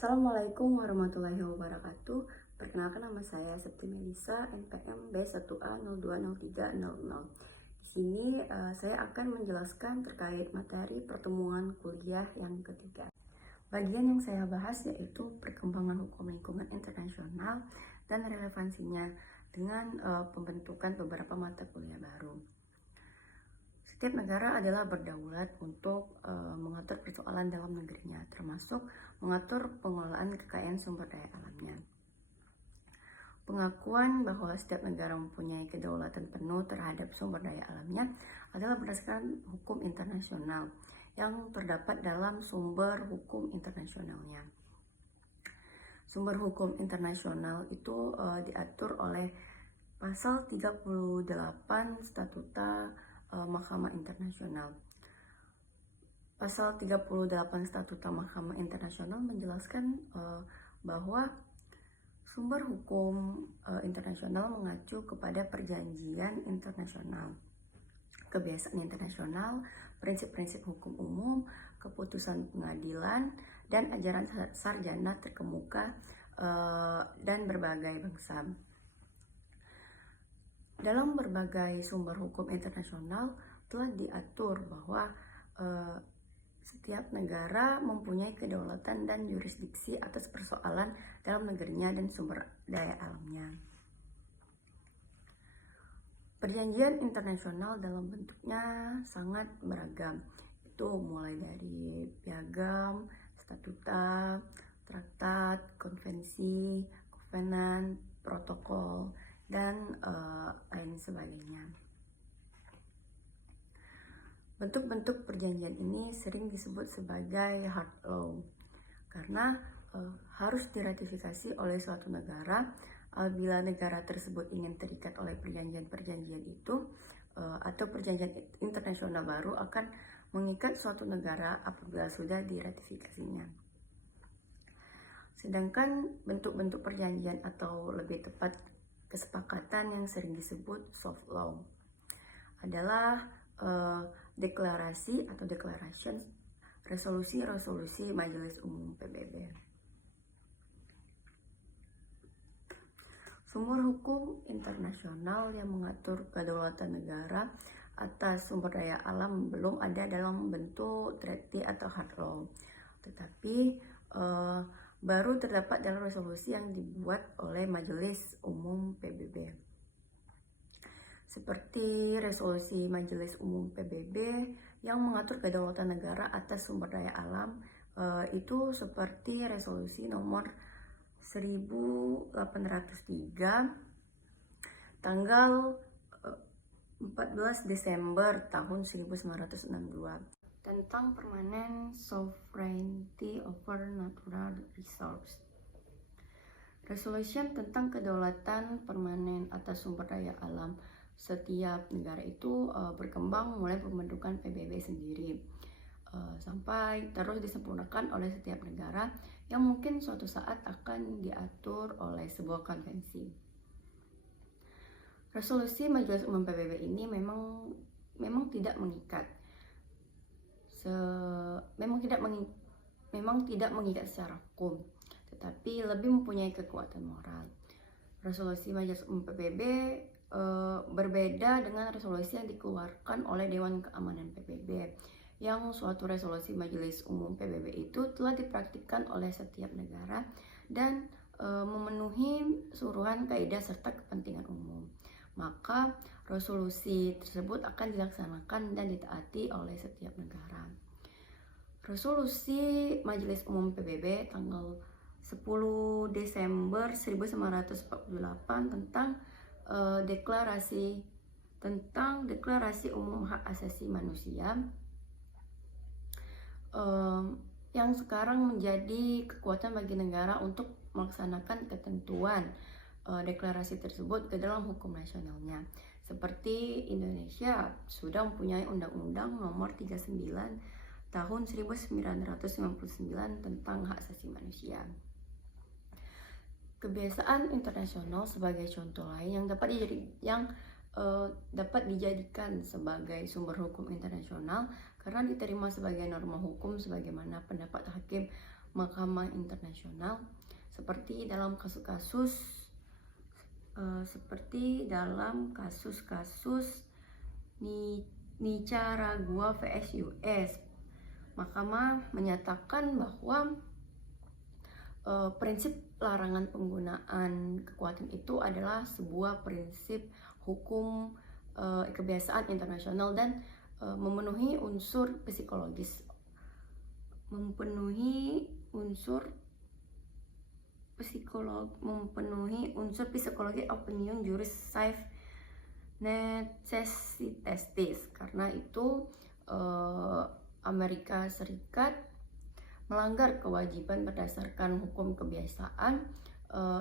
Assalamualaikum warahmatullahi wabarakatuh. Perkenalkan, nama saya Septi Melisa, NPM B1A020300. Di sini saya akan menjelaskan terkait materi pertemuan kuliah yang ketiga. Bagian yang saya bahas yaitu perkembangan hukum lingkungan internasional dan relevansinya dengan pembentukan beberapa mata kuliah baru. Setiap negara adalah berdaulat untuk mengatur persoalan dalam negerinya, termasuk mengatur pengelolaan kekayaan sumber daya alamnya. Pengakuan bahwa setiap negara mempunyai kedaulatan penuh terhadap sumber daya alamnya adalah berdasarkan hukum internasional yang terdapat dalam sumber hukum internasionalnya. Sumber hukum internasional itu diatur oleh pasal 38 Statuta Mahkamah Internasional. Pasal 38 Statuta Mahkamah Internasional menjelaskan bahwa sumber hukum internasional mengacu kepada perjanjian internasional, kebiasaan internasional, prinsip-prinsip hukum umum, keputusan pengadilan, dan ajaran sarjana terkemuka dan berbagai bangsa. Dalam berbagai sumber hukum internasional telah diatur bahwa setiap negara mempunyai kedaulatan dan yurisdiksi atas persoalan dalam negerinya dan sumber daya alamnya. Perjanjian internasional dalam bentuknya sangat beragam, itu mulai dari piagam, statuta, traktat, konvensi, kovenan, protokol, dan lain sebagainya. Bentuk-bentuk perjanjian ini sering disebut sebagai hard law karena harus diratifikasi oleh suatu negara. Bila negara tersebut ingin terikat oleh perjanjian-perjanjian itu atau perjanjian internasional baru akan mengikat suatu negara apabila sudah diratifikasinya. Sedangkan bentuk-bentuk perjanjian atau lebih tepat kesepakatan yang sering disebut soft law adalah deklarasi atau declarations, resolusi-resolusi Majelis Umum PBB. Sumber hukum internasional yang mengatur kedaulatan negara atas sumber daya alam belum ada dalam bentuk treaty atau hard law, tetapi baru terdapat dalam resolusi yang dibuat oleh Majelis Umum PBB. Seperti resolusi Majelis Umum PBB yang mengatur kedaulatan negara atas sumber daya alam, itu seperti resolusi nomor 1803 tanggal 14 Desember tahun 1962 tentang permanent sovereignty over natural resource. Resolution tentang kedaulatan permanen atas sumber daya alam setiap negara itu berkembang mulai pembentukan PBB sendiri sampai terus disempurnakan oleh setiap negara yang mungkin suatu saat akan diatur oleh sebuah konvensi. Resolusi Majelis Umum PBB ini memang tidak mengikat, memang tidak mengikat secara hukum, tetapi lebih mempunyai kekuatan moral. Resolusi Majelis Umum PBB berbeda dengan resolusi yang dikeluarkan oleh Dewan Keamanan PBB, yang suatu resolusi Majelis Umum PBB itu telah dipraktikkan oleh setiap negara dan memenuhi suruhan kaidah serta kepentingan umum. Maka resolusi tersebut akan dilaksanakan dan ditaati oleh setiap negara. Resolusi Majelis Umum PBB tanggal 10 Desember 1948 tentang deklarasi umum hak asasi manusia yang sekarang menjadi kekuatan bagi negara untuk melaksanakan ketentuan deklarasi tersebut ke dalam hukum nasionalnya. Seperti Indonesia sudah mempunyai Undang-Undang Nomor 39 Tahun 1999 tentang hak asasi manusia. Kebiasaan internasional sebagai contoh lain yang dapat dijadikan sebagai sumber hukum internasional karena diterima sebagai norma hukum sebagaimana pendapat hakim Mahkamah Internasional seperti dalam kasus-kasus Nicaragua vs US. Mahkamah menyatakan bahwa prinsip larangan penggunaan kekuatan itu adalah sebuah prinsip hukum kebiasaan internasional dan memenuhi unsur psikologis opinion juris safe necessitatis. Karena itu Amerika Serikat melanggar kewajiban berdasarkan hukum kebiasaan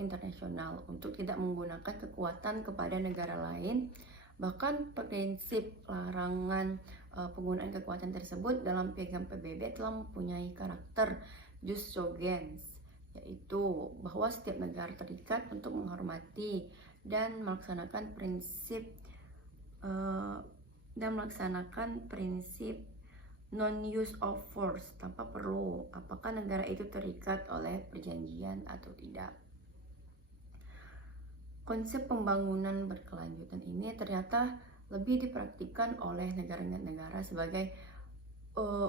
internasional untuk tidak menggunakan kekuatan kepada negara lain. Bahkan prinsip larangan penggunaan kekuatan tersebut dalam piagam PBB telah mempunyai karakter jus cogens, yaitu bahwa setiap negara terikat untuk menghormati dan melaksanakan prinsip non-use of force tanpa perlu, apakah negara itu terikat oleh perjanjian atau tidak. Konsep pembangunan berkelanjutan ini ternyata lebih dipraktikkan oleh negara-negara sebagai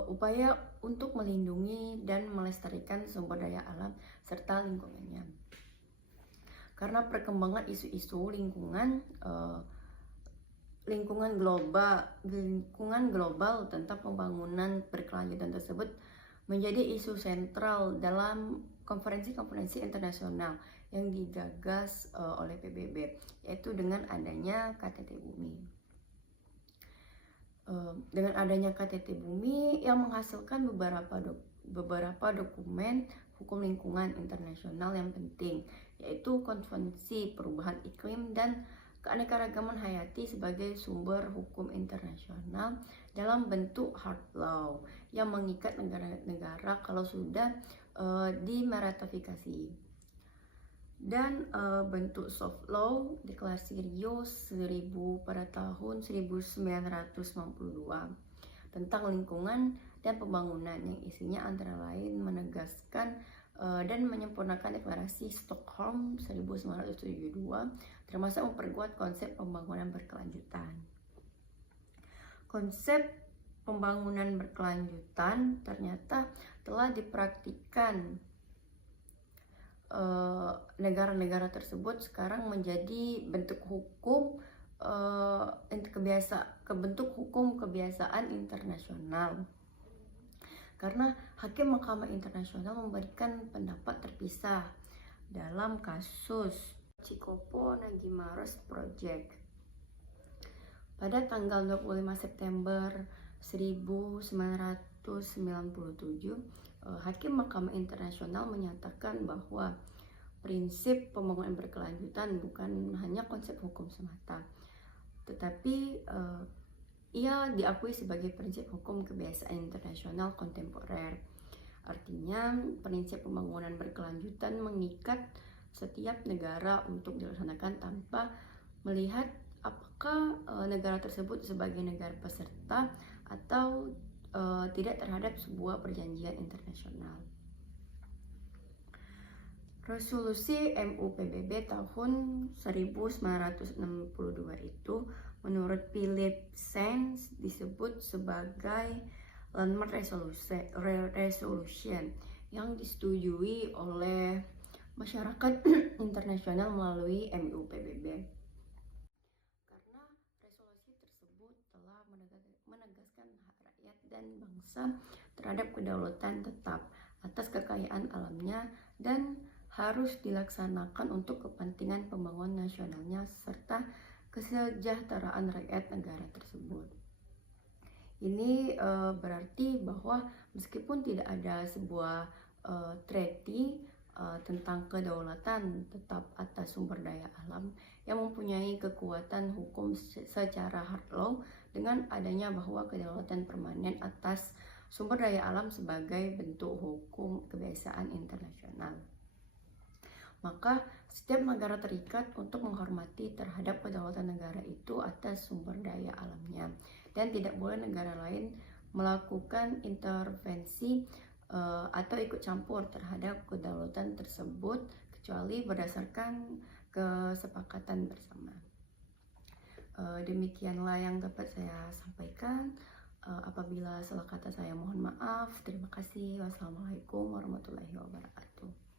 upaya untuk melindungi dan melestarikan sumber daya alam serta lingkungannya. Karena perkembangan isu-isu lingkungan global tentang pembangunan berkelanjutan tersebut menjadi isu sentral dalam konferensi-konferensi internasional yang digagas oleh PBB, yaitu dengan adanya KTT Bumi. Dengan adanya KTT Bumi yang menghasilkan beberapa dokumen hukum lingkungan internasional yang penting, yaitu Konvensi Perubahan Iklim dan Keanekaragaman Hayati sebagai sumber hukum internasional dalam bentuk hard law yang mengikat negara-negara kalau sudah dimeratifikasi, dan bentuk soft law Deklarasi Rio pada tahun 1992 tentang lingkungan dan pembangunan yang isinya antara lain menegaskan dan menyempurnakan Deklarasi Stockholm 1972, termasuk memperkuat konsep pembangunan berkelanjutan. Konsep pembangunan berkelanjutan ternyata telah dipraktikkan negara-negara tersebut sekarang menjadi bentuk hukum kebiasaan internasional. Karena Hakim Mahkamah Internasional memberikan pendapat terpisah dalam kasus Chikopo Nagimaros Project. Pada tanggal 25 September 1997, Hakim Mahkamah Internasional menyatakan bahwa prinsip pembangunan berkelanjutan bukan hanya konsep hukum semata, tetapi ia diakui sebagai prinsip hukum kebiasaan internasional kontemporer. Artinya, prinsip pembangunan berkelanjutan mengikat setiap negara untuk dilaksanakan tanpa melihat apakah negara tersebut sebagai negara peserta atau tidak terhadap sebuah perjanjian internasional. Resolusi MU PBB tahun 1962 itu menurut Philip Sands disebut sebagai landmark resolution yang disetujui oleh masyarakat internasional melalui MU PBB. Karena resolusi tersebut telah menegaskan hak rakyat dan bangsa terhadap kedaulatan tetap atas kekayaan alamnya dan harus dilaksanakan untuk kepentingan pembangunan nasionalnya serta kesejahteraan rakyat negara tersebut. Ini berarti bahwa meskipun tidak ada sebuah treaty tentang kedaulatan tetap atas sumber daya alam yang mempunyai kekuatan hukum secara hard law, dengan adanya bahwa kedaulatan permanen atas sumber daya alam sebagai bentuk hukum kebiasaan internasional, maka setiap negara terikat untuk menghormati terhadap kedaulatan negara itu atas sumber daya alamnya, dan tidak boleh negara lain melakukan intervensi atau ikut campur terhadap kedaulatan tersebut kecuali berdasarkan kesepakatan bersama. Demikianlah yang dapat saya sampaikan. Apabila salah kata saya mohon maaf. Terima kasih. Wassalamualaikum warahmatullahi wabarakatuh.